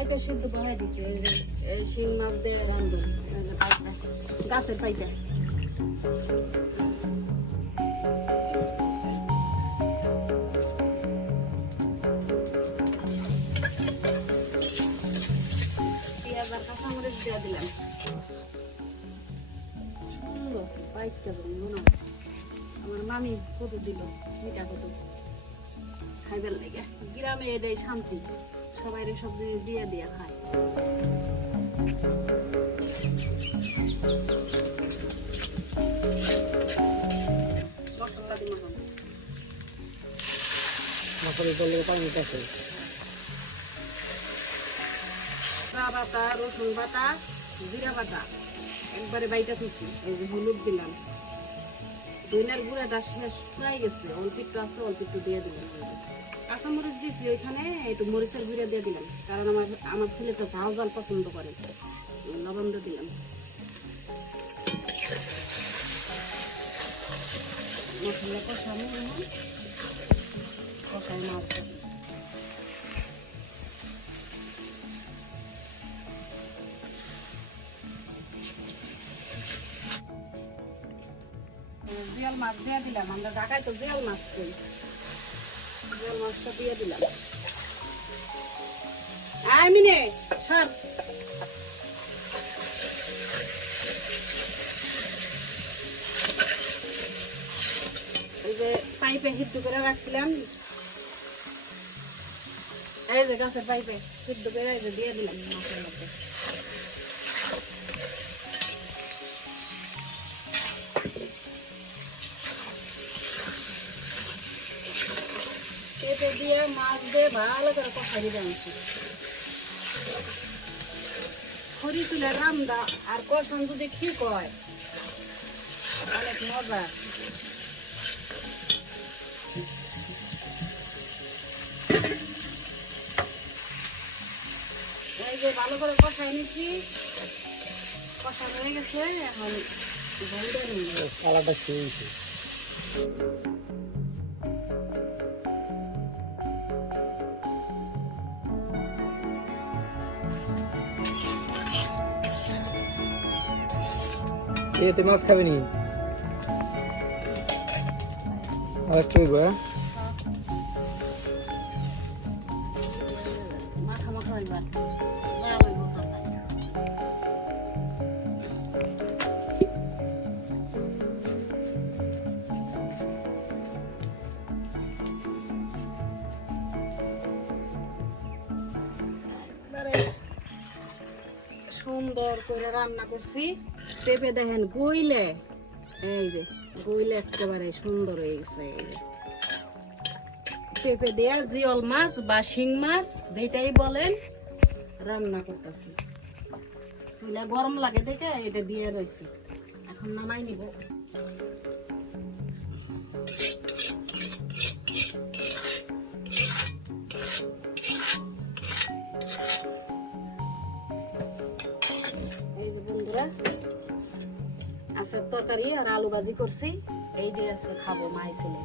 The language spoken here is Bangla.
পাইপে সিদ্ধ বহাই দিছে, এই শিং মাছ দিয়ে রান্ধু। গাছের পাইপে। পেঁয়াজ আর কাঁচামরিচ দিয়ে সুন্দর বলি মনে আমার মামি কত দিল, মিঠা কত। খাইবার লেগে। গ্রামে এটাই শান্তি। সবাই সব জিনিস দিয়ে দিয়ে খায়। আদা বাটা রসুন বাটা জিরা বাটা। একবারে বাইটা তুলছি এই যে হলুদ দিলাম। দইনার গুঁড়াটা শেষ প্রায় গেছে অল্প একটু আছে অল্প একটু দিয়ে দিলাম। কাঁচামরিচ দিয়েছি, ওইখানে একটু মরিচের গুঁড়া দিয়ে দিলাম। কারণ আমার আমার ছেলে তো ঝাল ঝাল পছন্দ করে। লবণ দিয়ে দিলাম। মশলা কষানো কষাই মাছ। জিয়াল মাছ দিয়ে দিলাম। আমরা ঢাকায় তো জিয়াল মাছ করি। মাছটা দিয়ে দিলাম। আমি নে সর। এই যে পাইপে সিদ্ধ করে রাখছিলাম। এই যে গাছের পাইপে সিদ্ধ করে এই যে দিয়ে দিলাম মাছের মধ্যে। পেঁপে দিয়ে মাছ দিয়ে ভালো করে কষাই দিলাম খড়ি তুলে রামদা আর কষান যদি ঠিক হয় অনেক মজা। এই যে ভালো করে কষাই নিচ্ছি। কষা হয়ে গেছে, এখন কালারটা খেয়েছি এতে মাছ খাবে নি? আর একটু হ্যাঁ? মাখা মাখা হইবার সুন্দর করে রান্না করছি। পেঁপে দেখেন গইলে। এই যে, গইলে একেবারে সুন্দর হয়ে গেছে পেঁপে দেয়া জিয়ল মাছ বা শিং মাছ, যেটাই বলেন, রান্না করতেছি। চুলা গরম লাগে দেখে, এটা দিয়ে রয়েছি। এখন নামাই নিব। বন্ধুরা। আজকে তরকারি আর আলু ভাজি করছি। এই দিয়ে আজকে খাব মাই ছেলে